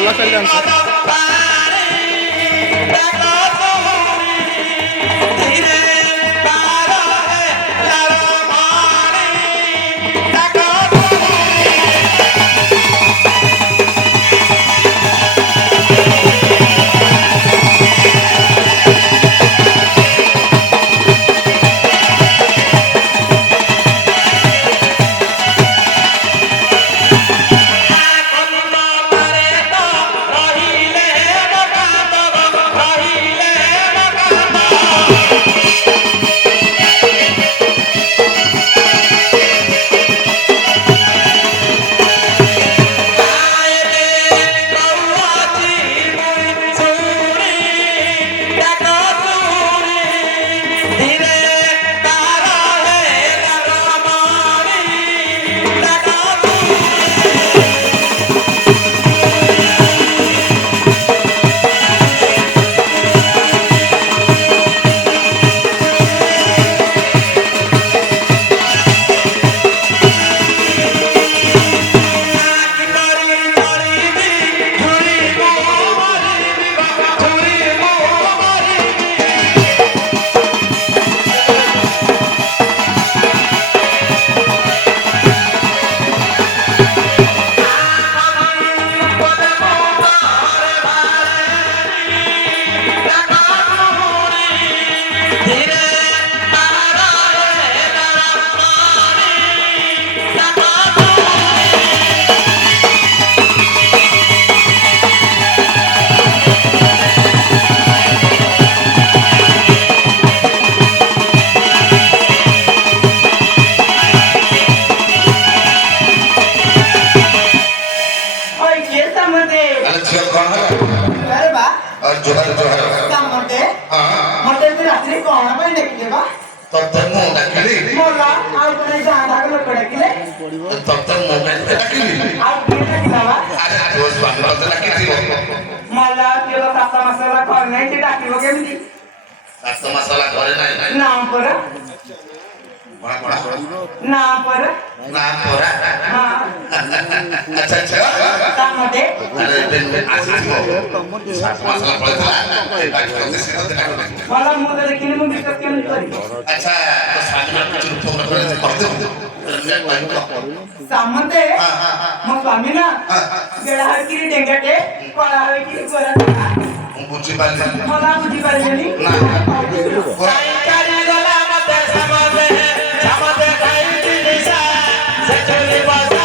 alla kallyanza. मसाला घरे नाही नाम पर नाम पर नाम पोरा अच्छा अच्छा तामते अरे बेन आसी सात मसाला पड़ता मला मुदे किनी मु डिस्कस केली करी अच्छा तो साथ में कुछ फोन करते सामंते मग स्वामी ना गेला किरी डेंगाटे कोळा किरी गोरा बुझी पाली मला बुझी पाली ना काही झाला मत समाजे समाजे काही दिशा सचली बसा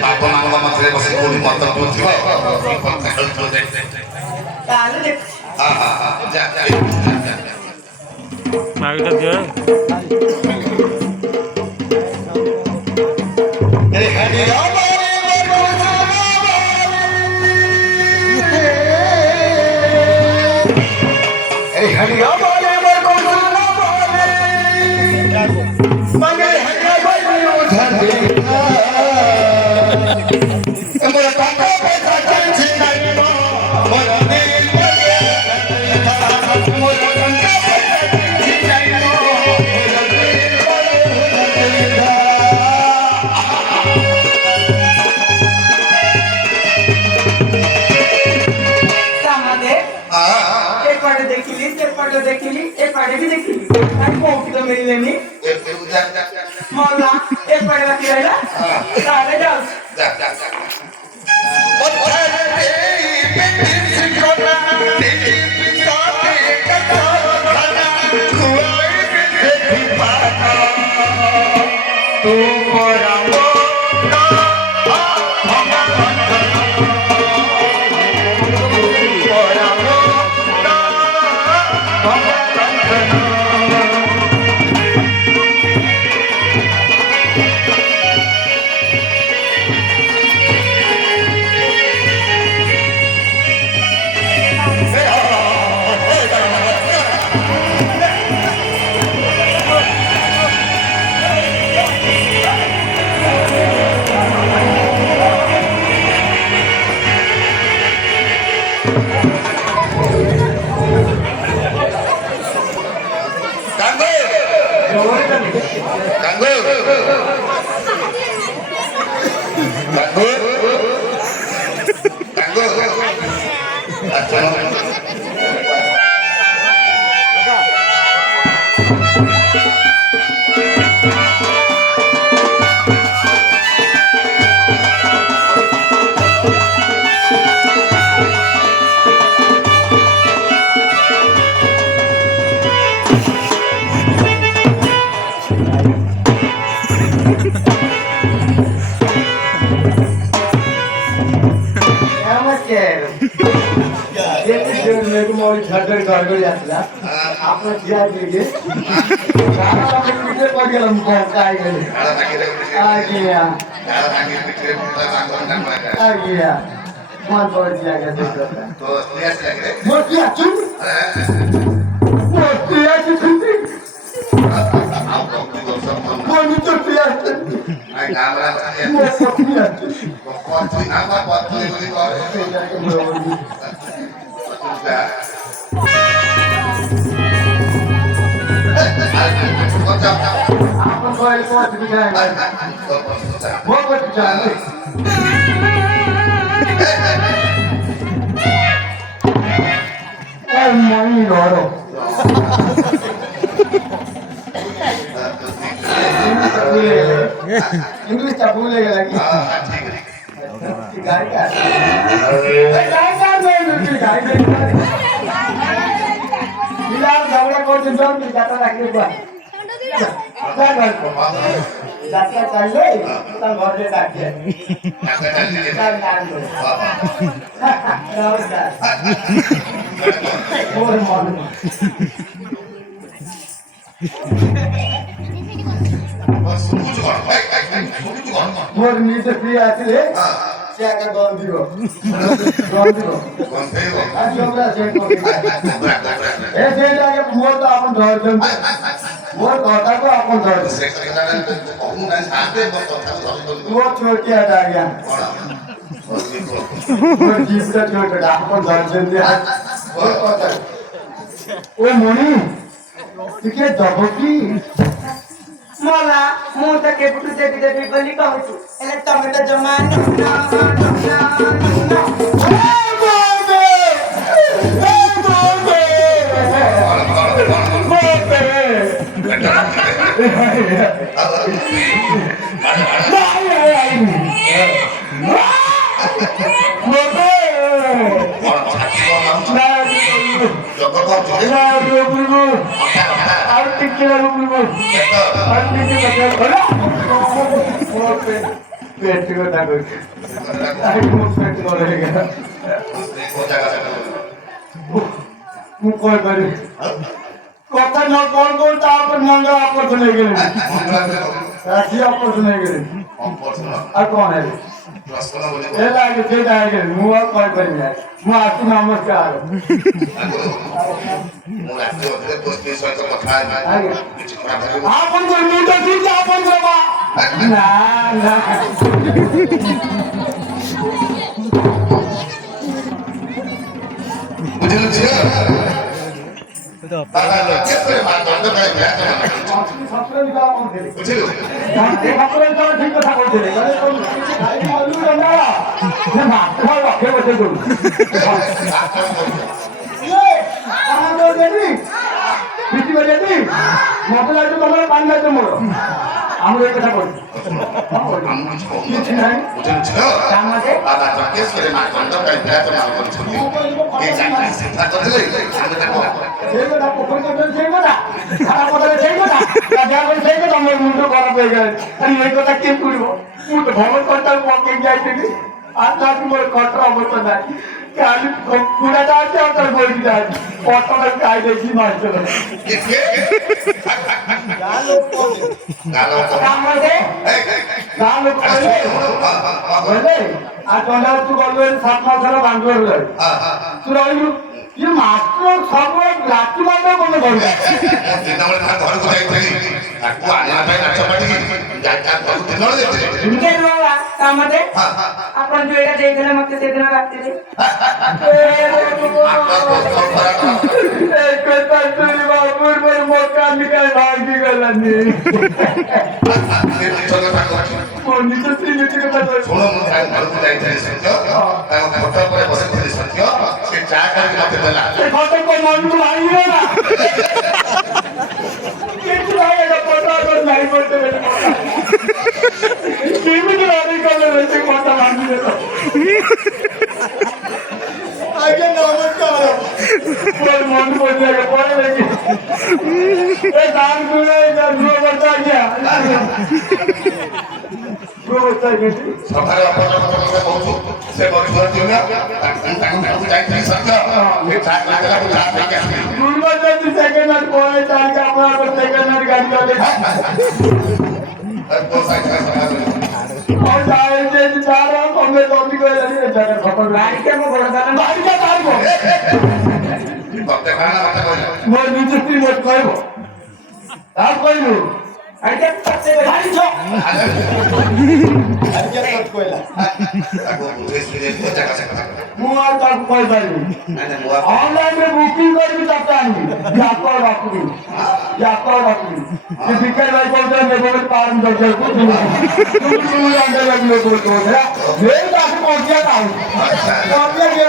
बापा मांगा मथरे बसे कोणी मत बुद्धिव हां हां जा मागटा दियो अरे हरिया अरे हरिया बोले मेरे को सुना बोले मगर हरिया बोले उधर देखा देखिली एक पाडे भी देखिली आणि कोणती तर मिळले मी मला एक पाडे बाकी राहिला चालेल जाऊ आपण काय इंग्लिश का भूले लगी गाय का झगड़ा करते जाता राखी जाता चालले घरले टाकते मोर नीचे फ्री आছিলে সেটা গন দিব আর আমরা সেট করি এই সেটাকে মোর তো আপন ধরছেন মোর কথাকে আপন ধরছেন মোর ছোটিয়া ডাগা মোর জীবটা ছোটটা আপন ধরছেন ওর কথা ও মনি তুই কে যাব কি मला मुंह तक के पुटू से भी बोली कहू एने टमाटर जमा पेट को ताको पेट को रहेगा कोई करे কথা ন কোন কোন তারপর মঙ্গল আপর চলে গেলেন রাশি আপর চলে গেলেন আর কোন है ए लागे से लागे मुआ कोई बन जाए मुआ की नमस्कार आपन को मुंडा ठीक आपन बाबा ना ना বুঝলো ছিল দাদা কেস করে মার দন্ড করে বিয়া করে ছাত্র বিকাশ মধ্যে বুঝলো ছাত্রের জন্য ঠিক কথা বলতে আমরা এই কথা বলছি কিছু নাই বুঝলো ছিল দাদা কেস করে মার দন্ড করে বিয়া করে মার বলছো এই জায়গায় চিন্তা করে আমি দেখো সেই কথা কখন করবেন সেই কথা খারাপ কথা সেই কথা যা বলে সেই কথা আমার মুন্ড খারাপ হয়ে গেল আমি এই কথা কে করবো মুখ ভ্রমণ করতাম পক্ষে যাইতেছি আর না তোমার কঠোর অবস্থা নাই আমি পুরা যাচ্ছে আপনার বই যায় কঠোর গায়ে দেখি মাছ চলে আর তোমরা তুই বলবেন 7 মাস হলো বাংলার তোরা ये मात्र सब रात्रि मात्र बोले बोल दिन में घर घर को जाते आपको आना पे नाच पार्टी जाता घर दिन में देते इनके वाला कामते अपन जो एटा देखले मत से दिन रात्रि रे एक तस्वीर बाबूर पर मौका निकाल भाग भी गलनी चलो और नीचे से नीचे का छोड़ो मुझे घर को जाते समझो ताको फोटो पर बसे थे समझो से चा करके मत देला फोटो को मन को आइए ना किस आएगा फोटो को नहीं बोलते मेरे टीवी के आने का मैं वैसे फोटो मांग देता आगे नमस्कार पर मन को जाएगा पर लेकिन ए दान गुना इधर रो बता गया रो बता गया सफर अपन से बहुत से बहुत दुनिया ताको जाते समझो ये चा करके चा करके गुलबत जी सेकंड हैंड कोई चाल का अपना पर सेकंड हैंड गाड़ी का ले दो साइड का और जाए जे जा रहा हूं हमने तो भी कोई नहीं जगह खबर गाड़ी के मो बड़ा दाना गाड़ी का कार को वक्त खाना मत कोई वो नीचे से मत करो आप कोई लो ऐसे पत्ते गाड़ी छो ताको रेस्टोरेंट को जगह से मुआ तक कोई बारी नहीं हुआ ऑनलाइन में बुकिंग कर भी सकता है जाको रखी ये बिकर भाई बोलते हैं मेरे को पार में दर्जन कुछ नहीं तुम अंदर लग लो बोल तो है ये तक पहुंच गया था तो अपने ये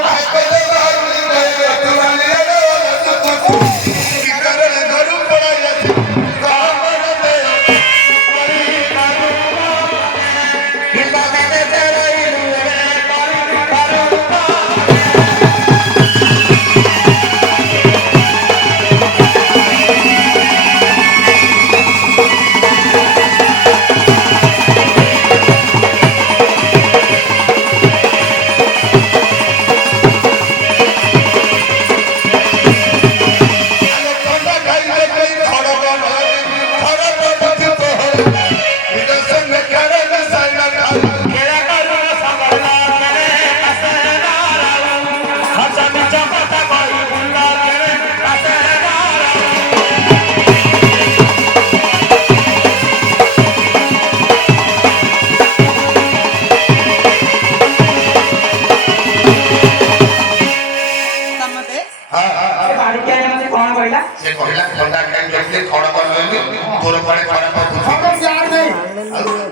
गाड़ी के आने में कौन बैठा से कहला ठंडा खाई के खड़ा कर लेली तोर पड़े खड़ा कर कुछ हम यार नहीं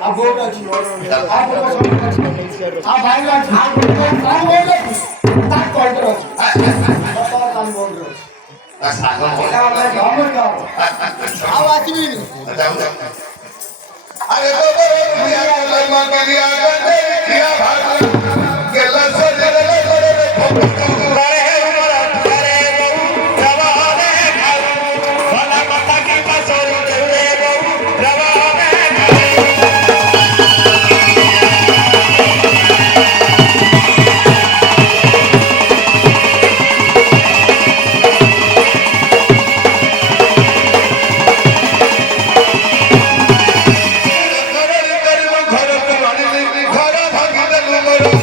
अब वोट अच्छी आप भाई आप बोल ताक कॉल करो ताक बोल रहे सागो हमर का आवाज भी नहीं अरे बाबा दुनिया लम्मा करिया गंदे किया भाग गेला सजले घर भागी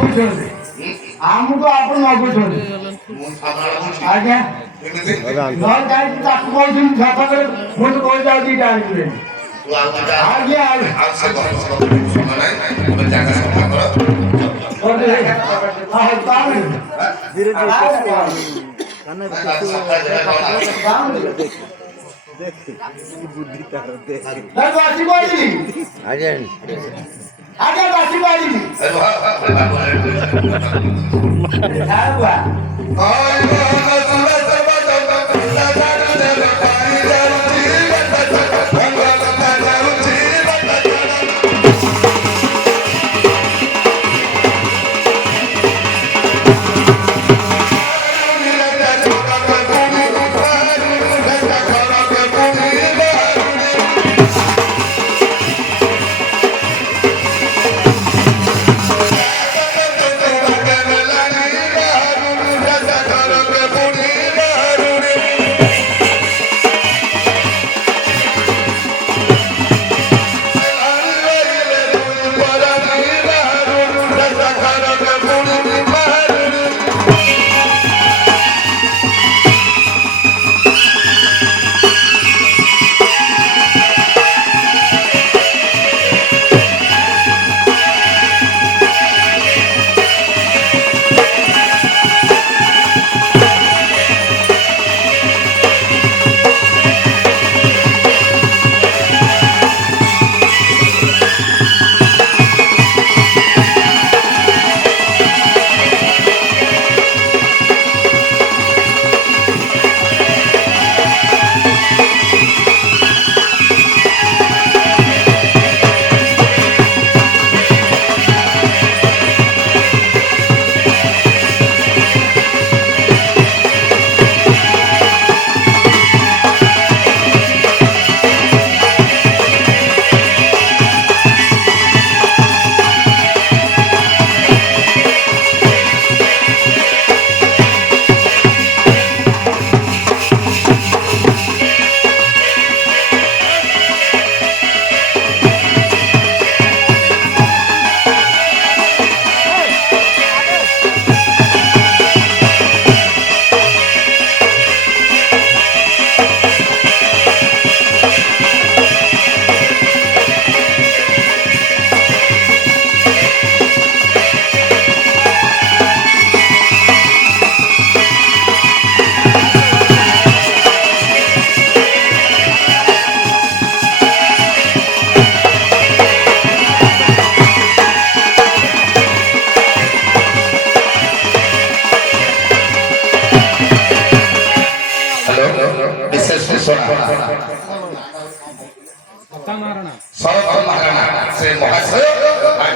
ବୁଝୁଛନ୍ତି ଆମକୁ ଆପଣ ନ ବୁଝୁଛନ୍ତି ମୁଁ ସାଧାରଣ ବୁଝି ଆଜ୍ଞା ଏମିତି ନହେଲେ କାହିଁକି ତାକୁ କହୁଛନ୍ତି ସଫା କରି ମୁଁ ତ କହିଯାଉଛି ଦିଟା ଆଣିବେ ତୁ ଆଉ ଦିଟା ଆଜ୍ଞା ଆଉ ସେ ଘର ସମୟ ନାହିଁ ତମେ ଜାଗା ସଫା କର महाराणा शरद महाराणा से महाशय